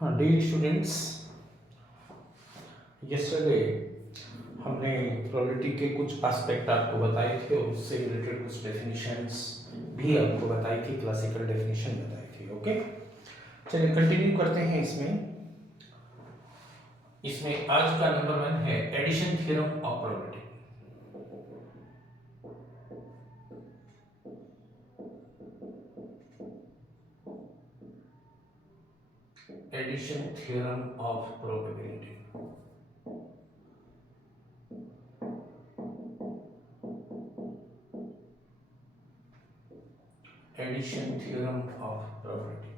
हाँ dear students, yesterday हमने प्रोबेबिलिटी के कुछ एस्पेक्ट आपको बताए थे और उससे रिलेटेड कुछ डेफिनेशंस भी आपको बताई थी, क्लासिकल डेफिनेशन बताई थी। ओके, चलिए कंटिन्यू करते हैं। इसमें आज का नंबर 1 है addition theorem of probability. Addition theorem of probability. Addition theorem of probability.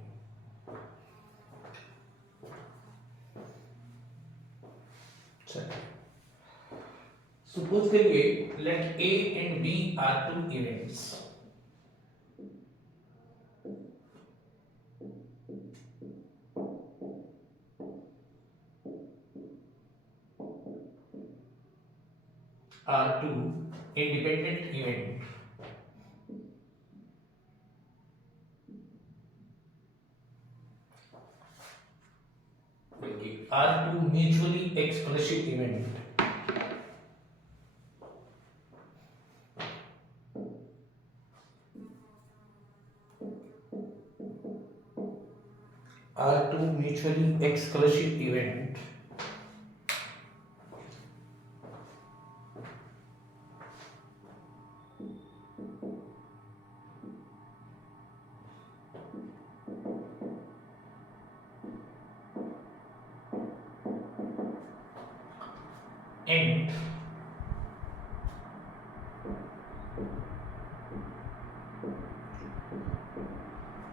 चलिए सपोज करिए let A and B are two events. Are two independent events are two mutually exclusive events are two mutually exclusive events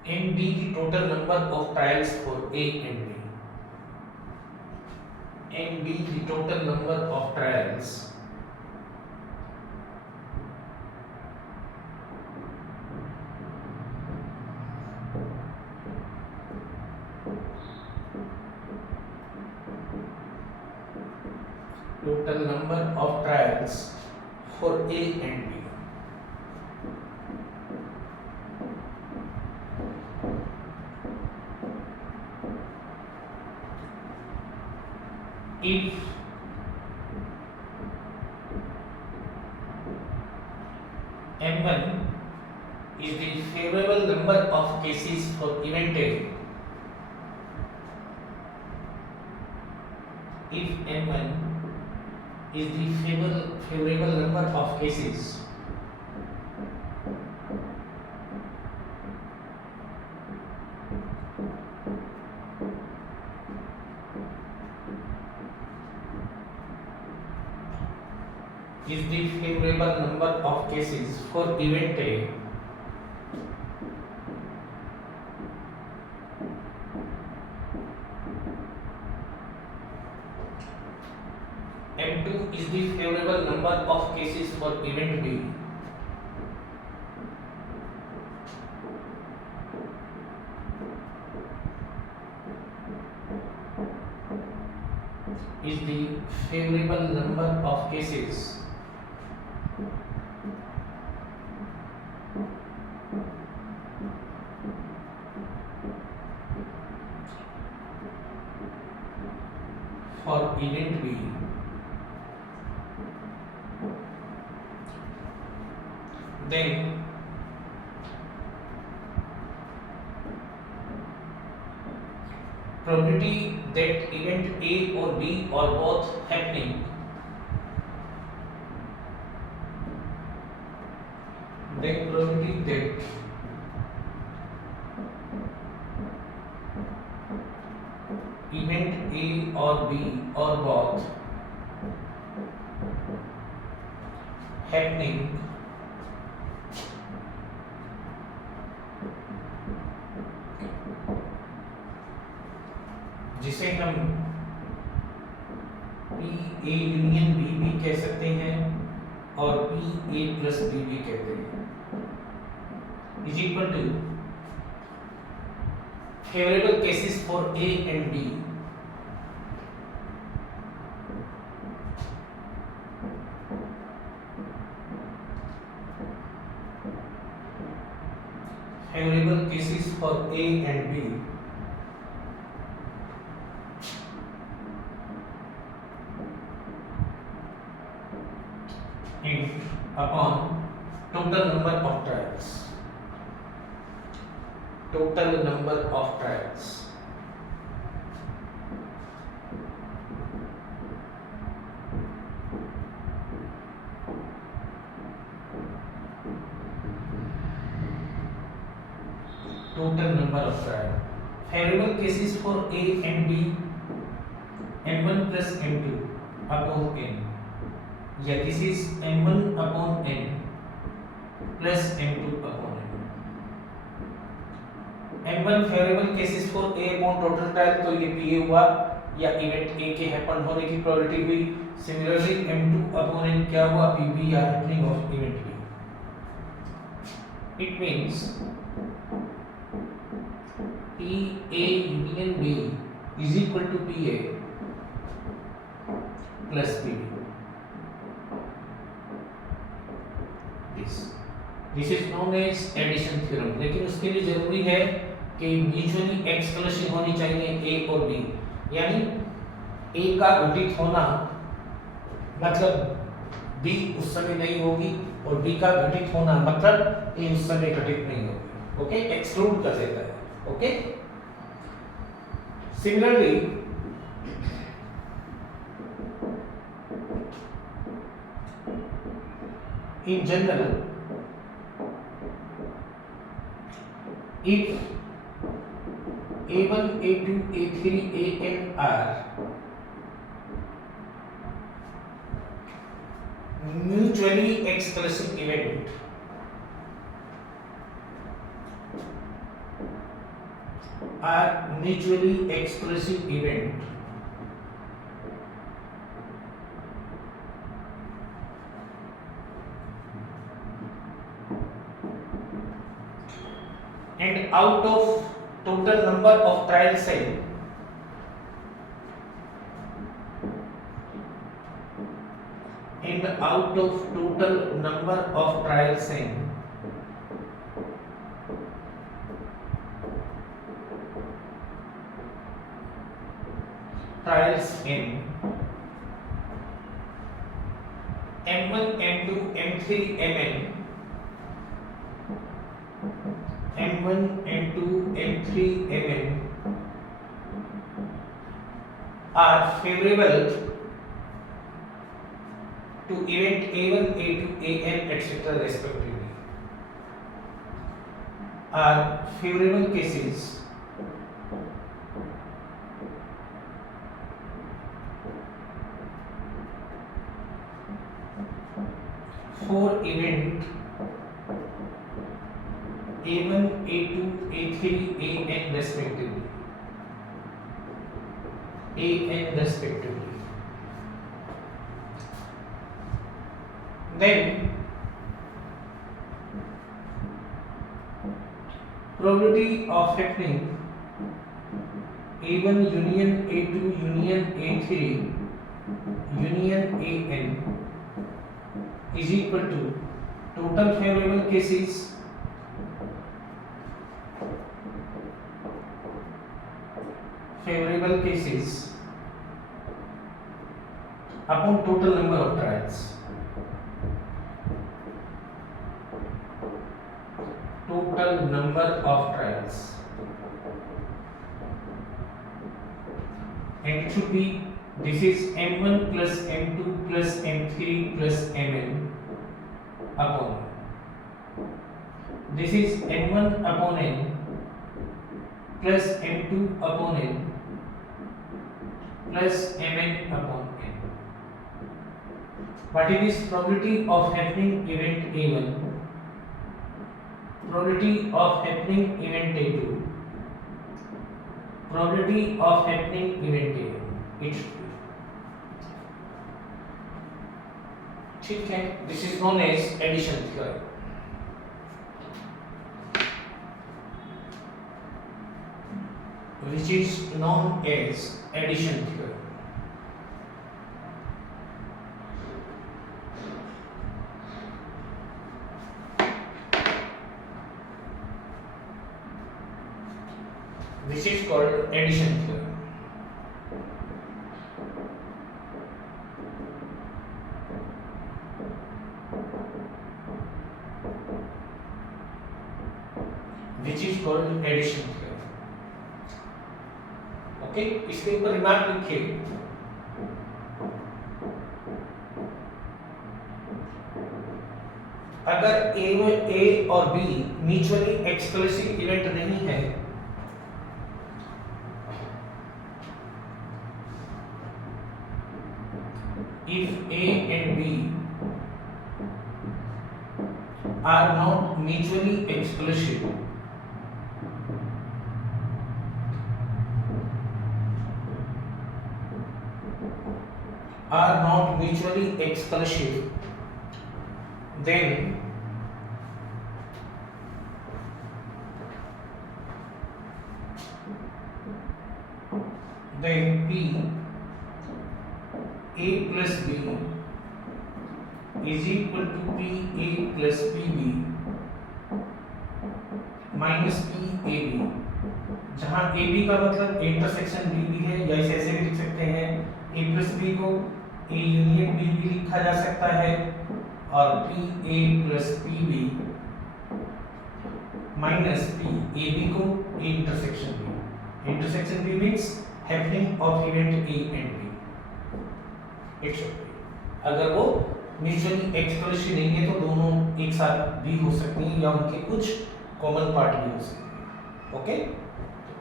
and be the total number of trials for A and B, and be the total number of trials for A and B. If M1 is the favorable number of cases for event A, if M1 is the favorable number of cases for event A, M2 is the favorable number of cases for event B, is the favorable number of cases for event B. Then probability that event A or B or both happening, then probability that event A or B or both happening जिसे हम P A union B भी कह सकते हैं और P A plus B भी कहते हैं, is equal to favourable cases for A and B favorable cases for A and B int upon total number of trials. Total number of trials. Total number of trials. Favorable cases for A and B, m1 plus m2 upon n. Yeah, this is m1 upon n plus m2 upon n. m1 favourable cases for A upon total trial, तो ये PA हुआ या event A के हैपन होने की प्रोबेबिलिटी हुई. Similarly m2 upon n क्या हुआ, PB या happening of event B. It means PA union B is equal to PA plus PB. This is known as addition theorem. लेकिन उसके लिए जरूरी है कि म्यूचुअली एक्सक्लूसिव होनी चाहिए A और B. यानी A का घटित होना मतलब B उस समय नहीं होगी और B का घटित होना मतलब A उस समय घटित नहीं होगी. ओके, एक्सक्लूड कर देता है. Okay, similarly in general, if A1, A2, A3, An are mutually exclusive event, and out of total number of trial cell, trials in M1, M2, M3, Mn, M1, M2, M3, Mn are favorable to event A1, A2, An, etc. respectively. Are favorable cases for event A1, A2, A3, An respectively. Then probability of happening A1 union A2 union A3 union An is equal to total favorable cases upon total number of trials. Total number of trials, and it should be, this is m1 plus m2 plus m3 plus mn upon, this is m1 upon n plus m2 upon n plus mn upon n. What is probability of happening event A1, probability of happening event A2, probability of happening event A1. It should be. ठीक है, this is known as addition theorem. Which is known as addition theorem. This is called addition theorem. Called addition theorem. Okay, इसके ऊपर रिमार्क लिखिए। अगर ए और B mutually exclusive event नहीं है, if A and B are not mutually exclusive, then P A plus B is equal to P A plus PB minus P A B, जहाँ A B का मतलब इंटरसेक्शन B B है, या इसे ऐसे भी लिख सकते हैं A plus B को A यूनियन B भी लिखा जा सकता है, और P A plus P B minus P A B को A intersection B। Intersection B means happening of event A and B। It should be, अगर वो म्यूचुअली एक्सक्लूसिव नहीं है तो दोनों एक साथ भी हो सकती हैं, या उनके कुछ कॉमन पार्ट भी हो सकते हैं। Okay,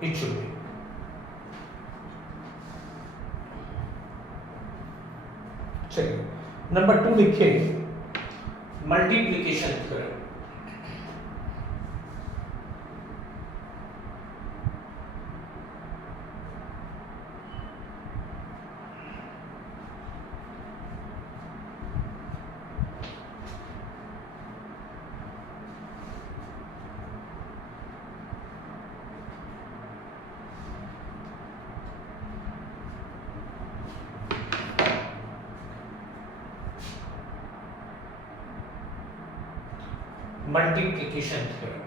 it should be. चलिए नंबर 2 लिखिए, multiplication theorem. Multiplication theorem,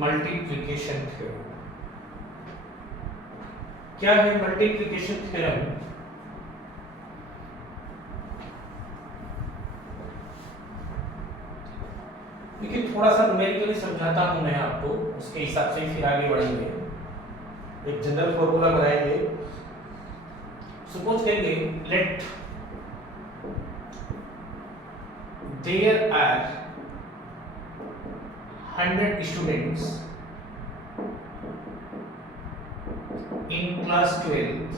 multiplication theorem क्या है? मल्टीप्लिकेशन थ्योरम देखिए, थोड़ा सा न्यूमेरिकली समझाता हूं मैं आपको, उसके हिसाब से फिर आगे बढ़ेंगे। एक जनरल फॉर्मूला बनाएंगे। सपोज करेंगे, let there are 100 students in class 12th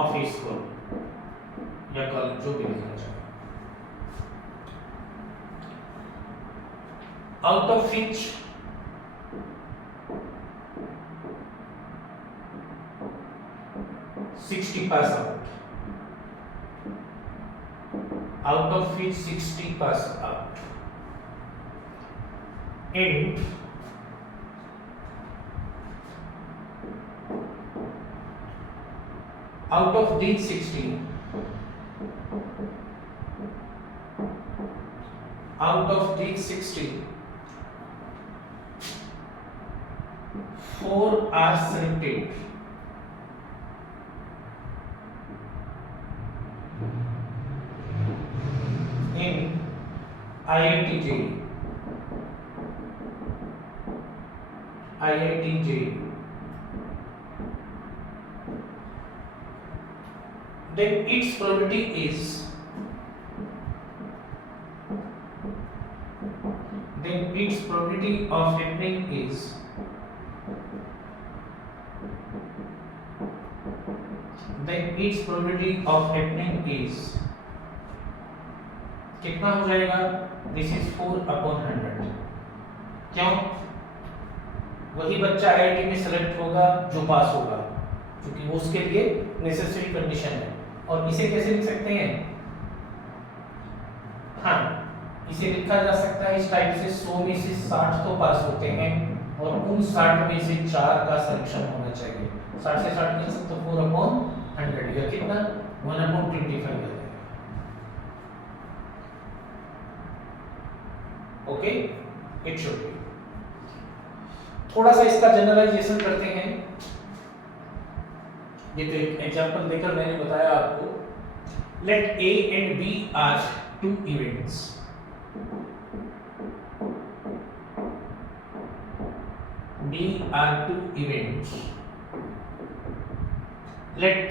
of a school या कॉलेज, जो भी लिखना चाहे, out of which 60 pass out, out of which 60 pass out, and out of these 60, out of these 60, 4 are selected in IIT JEE, IIT JEE. Then its probability is, then its probability of happening is, then its probability of happening is कितना हो जाएगा? This is 4/100। क्यों? वही बच्चा आईआईटी में सेलेक्ट होगा जो पास होगा, क्योंकि वो उसके लिए नेसेसरी कंडीशन है। और इसे कैसे लिख सकते हैं? हाँ, इसे लिखा जा सकता है इस टाइप से, 100 में से 60 तो पास होते हैं और उन 60 में से 4 का सिलेक्शन होना चाहिए। 60 से 60 में से तो 4/100 या कितना? 1/25 आ जाएगा। ओके, इट शुड बी थोड़ा सा इसका जनरलाइजेशन करते हैं। ये तो एक एग्जांपल देकर मैंने बताया आपको। Let A and B are two events. B are two events. Let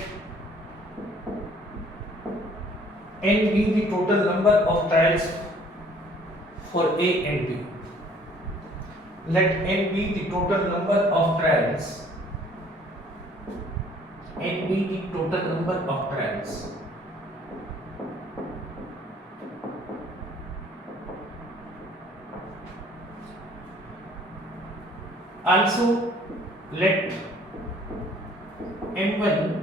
n be the total number of trials for A and B. Let n be the total number of trials. N be the total number of trials. Also, let n1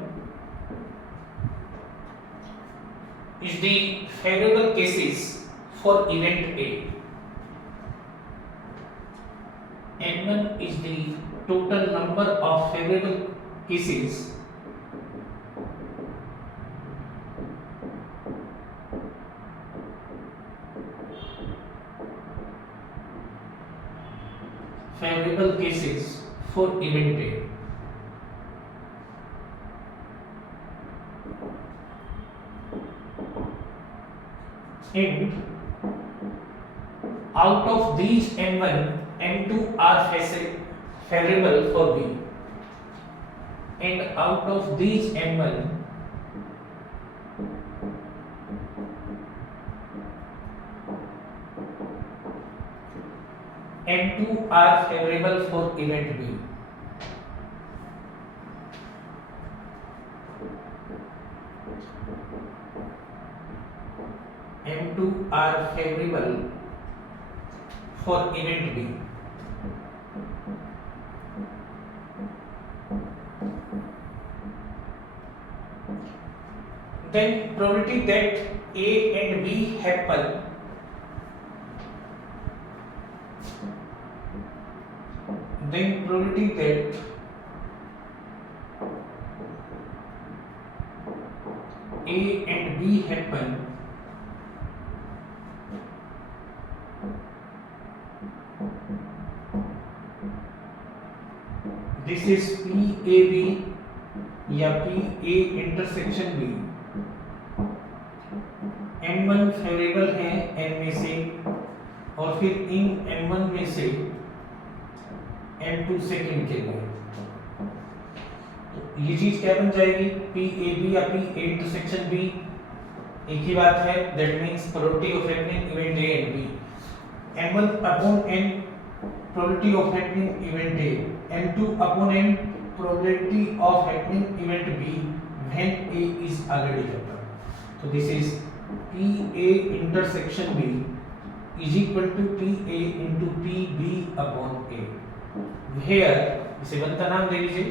is the favorable cases for event A. N1 is the total number of favorable cases for event A. And out of these n1, n2 are favorable for B, and out of these n1, n2 are favorable for event B. M2 are favorable for event B. Then probability that A and B happen this is PAB या PA intersection B। N1 favourable है N में से, और फिर इन N1 में से N2 second के लिए, तो ये चीज क्या बन जाएगी? PAB या PA इंटरसेक्शन B एक ही बात है। That means probability of happening event A and B, N1 upon N probability of happening event A, N2 upon N probability of happening event B when A is already happened. So this is PA intersection B is equal to PA into PB upon A, where इसे बनता नाम दे लीजिए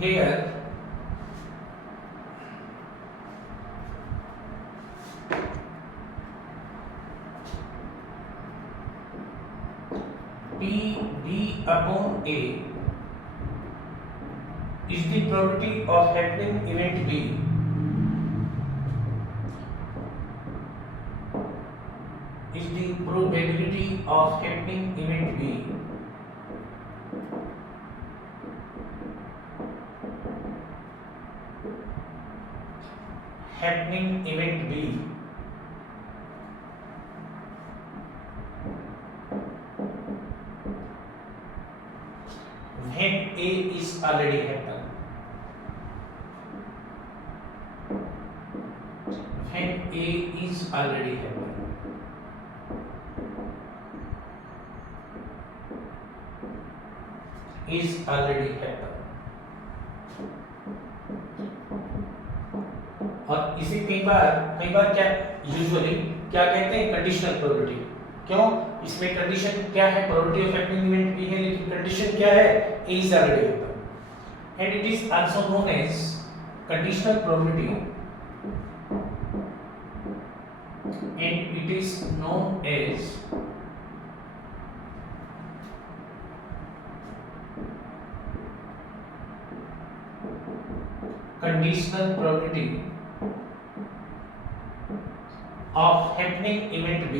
where PB upon A is the probability of happening event B when A is already happened. When A is already happened. Is already happened. और इसे कई बार क्या यूजुअली क्या कहते हैं? Conditional probability. क्यों? इसमें कंडीशन क्या है? प्रोबेबिलिटी ऑफ हैपनिंग इवेंट भी है, लेकिन कंडीशन क्या है? A is already happened, and it is also known as conditional probability, and it is known as conditional conditional probability of happening event B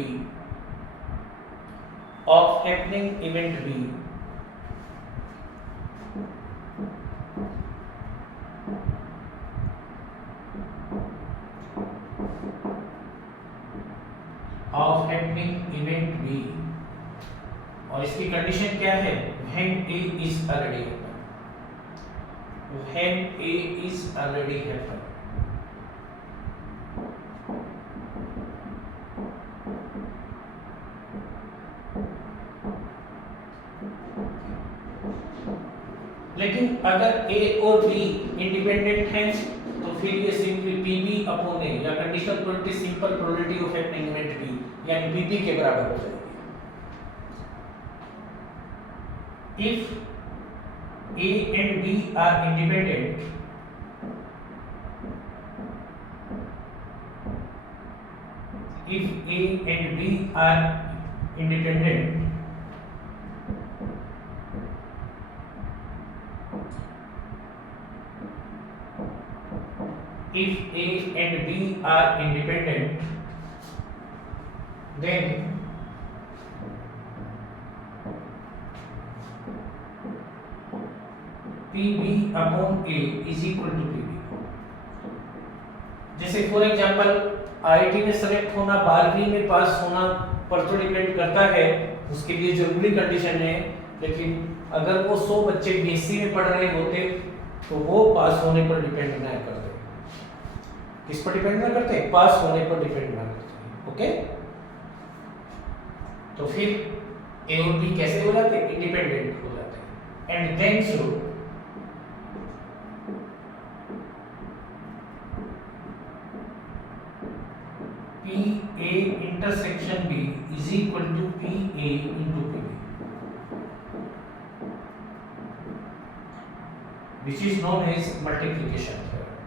और इसकी कंडीशन क्या है? when A is already happen लेकिन अगर A और B इंडिपेंडेंट हैं तो फिर ये सिंपली PB अपॉन A या conditional probability simple probability of happening event B यानी PP के बराबर हो जाएगी। If A and B are independent, if A and B are independent, if A and B are independent, then PB upon A is equal to PB। जैसे for example IIT में सेलेक्ट होना 12वीं में पास होना पर तो डिपेंड करता है, उसके लिए जरूरी कंडीशन है, लेकिन अगर वो 100 बच्चे बीएससी में पढ़ रहे होते तो वो पास होने पर डिपेंड ना करते। किस पर डिपेंड ना करते? पास होने पर डिपेंड ना करते। ओके, तो फिर ए और बी कैसे हो जाते? इंडिपेंडेंट हो जाते। And then so PA intersection B is equal to PA into PB, which is known as multiplication theorem,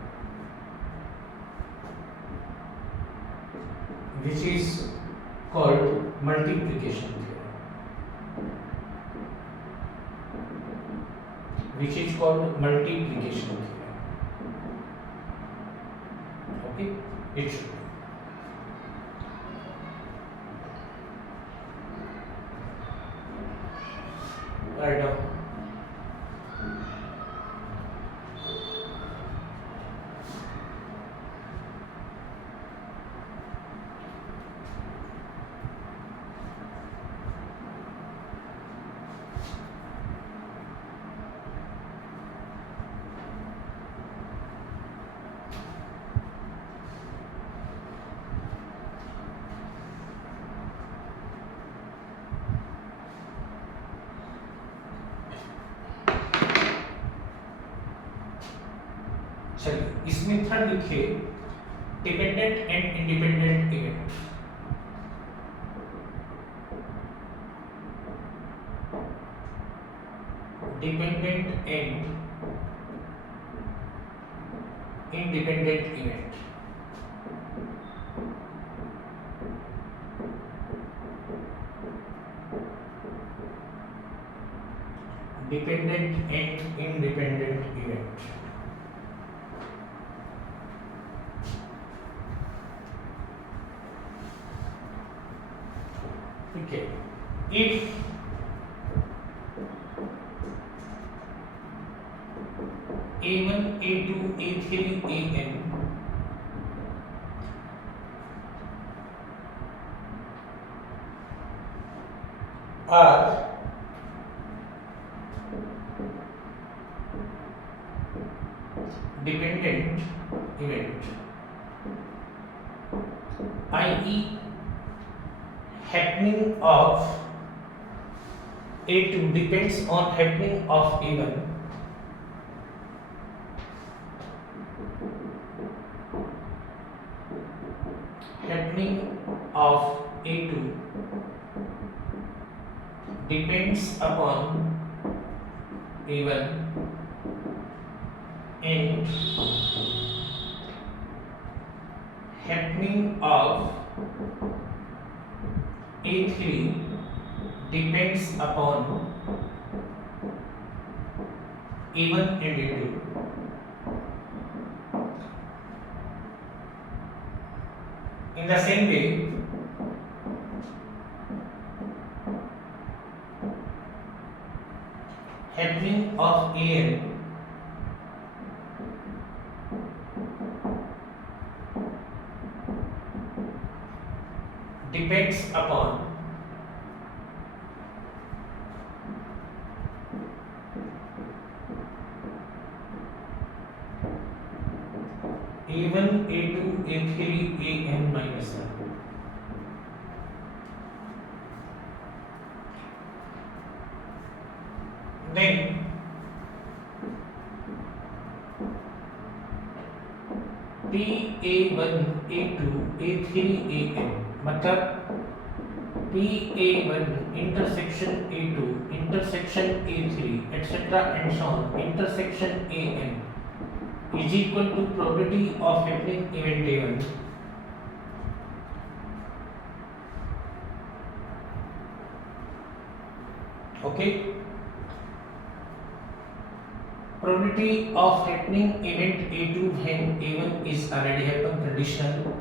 which is called multiplication theorem, which is called multiplication theorem. Okay, it should be. Right now, चलिए इसमें थर्ड लिखिए dependent and independent event. Dependent and independent event. Dependent and independent event. Okay, if A1, A2, A3, AN are dependent event, i.e. happening of A2 depends on happening of A1, happening of A2 depends upon A1 and happening of A3 depends upon A1 and A2. In the same way, happening of AN depends upon A1, A2, A3, AN minus 1. Then P A1, A2, A3, AN मतलब P A1 intersection A2 intersection A3 etc. and so on intersection AN is equal to probability of happening event A1 okay. Probability of happening event A2 when A1 is already happened conditional.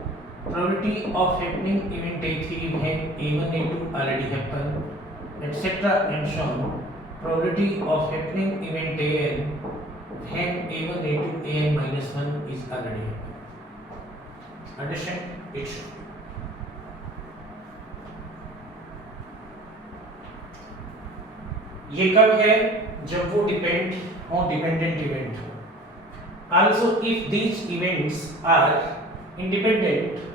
Probability of happening event A3 when A1 A2 already happened etc. and so on. Probability of happening event AN when A1 A2 AN minus 1 is already happened. Understand? It should. ये कब है? जब वो dependent event हो. Also, if these events are independent,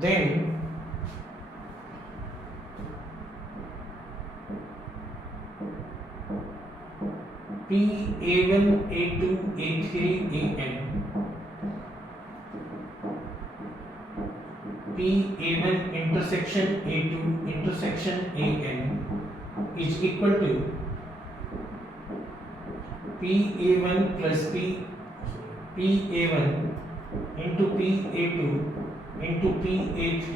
then P A1 A2 A3 AN P A1 intersection A2 intersection AN is equal to P A1 plus P A1 into P A2 into P A3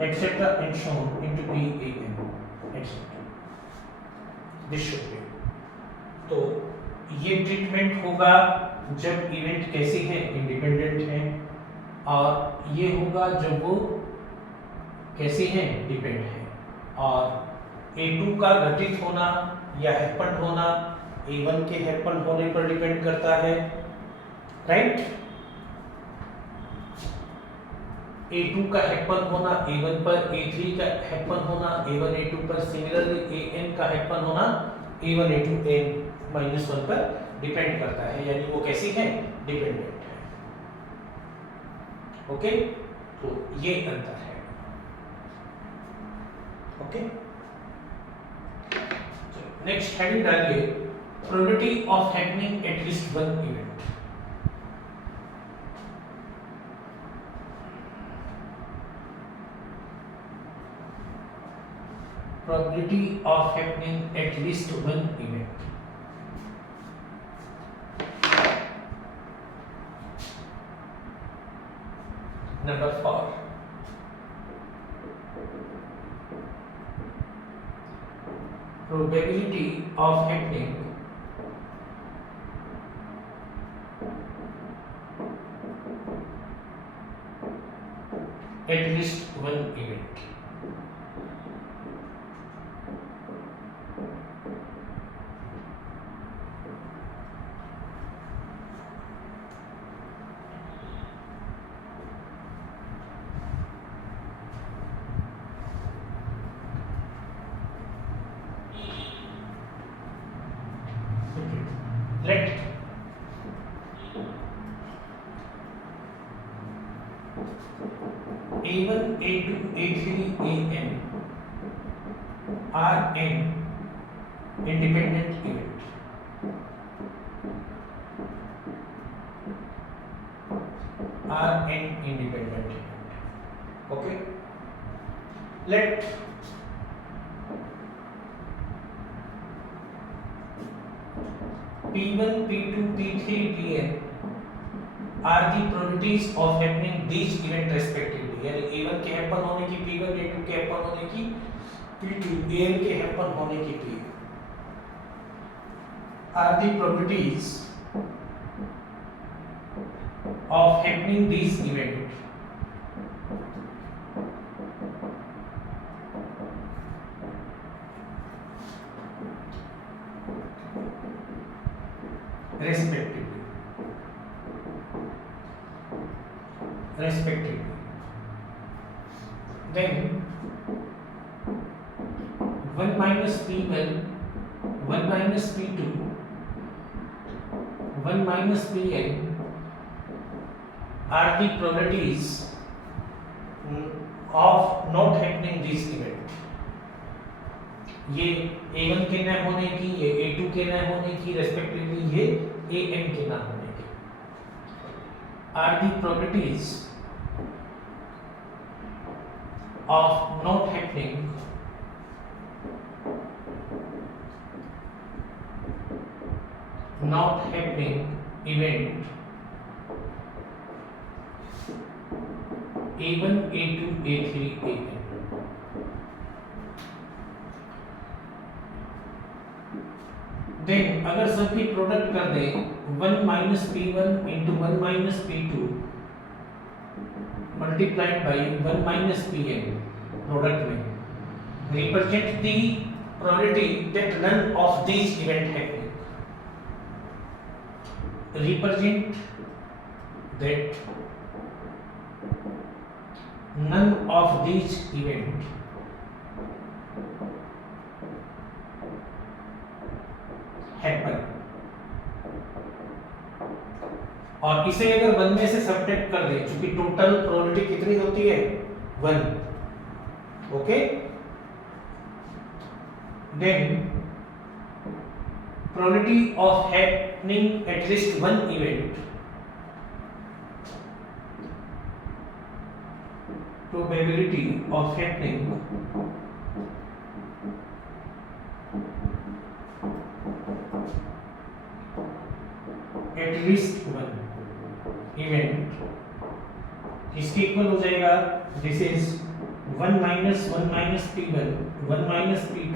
etc. and so on into P AN etc. This should be. तो ये ट्रीटमेंट होगा जब इवेंट कैसी है? इंडिपेंडेंट है. और ये होगा जब वो कैसी है? डिपेंड है. और A2 का घटित होना या हैपन होना A1 के हैपन होने पर डिपेंड करता है, राइट? A2 का हैपन होना A1 पर, A3 का हैपन होना A1 A2 पर, सिमिलरली AN का हैपन होना A1 A2 AN minus 1 पर डिपेंड करता है. यानी वो कैसी है? डिपेंडेंट है. ओके, तो ये अंतर है. ओके, नेक्स्ट हेडिंग डालिए probability of happening at least one event. Probability of happening at least one event. Number 4. Probability of happening at least one event. Let A1, A2, A3, AN are an independent event. Are an independent event. Okay, let P1, P2, P3, Pn are the probabilities of happening these event respectively. यानी A1 के हैपन होने की P1, A2 के हैपन होने की P2, An के हैपन होने की P are the probabilities of happening these event respectively. Then 1 minus P1, 1 minus P2, 1 minus Pn are the probabilities of not happening this event. ये A1 के न होने की, ये A2 के न होने की, रेस्पेक्टिवली ये An के न होने की are the probabilities of not happening event A1, A2, A3, An. Then अगर सबकी प्रोडक्ट कर दें 1 minus P1 into 1 minus P2 multiplied by 1 minus Pn product में represent the probability that none of these event happening represent that none of these event happen और इसे अगर 1 में से सब्ट्रैक्ट कर दें क्योंकि टोटल प्रोबेबिलिटी कितनी होती है 1 okay then probability of happening at least one event probability of happening at least one event इसके इक्वल हो जाएगा this is 1 minus P1 1 minus P2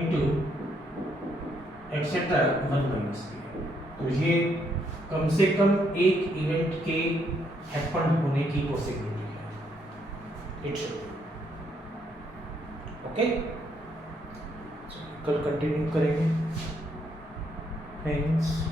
into etcetera 1 minus P. तो ये कम से कम एक इवेंट के हैपन होने की पॉसिबिलिटी है. It should okay. कल कंटिन्यू करेंगे. थैंक्स.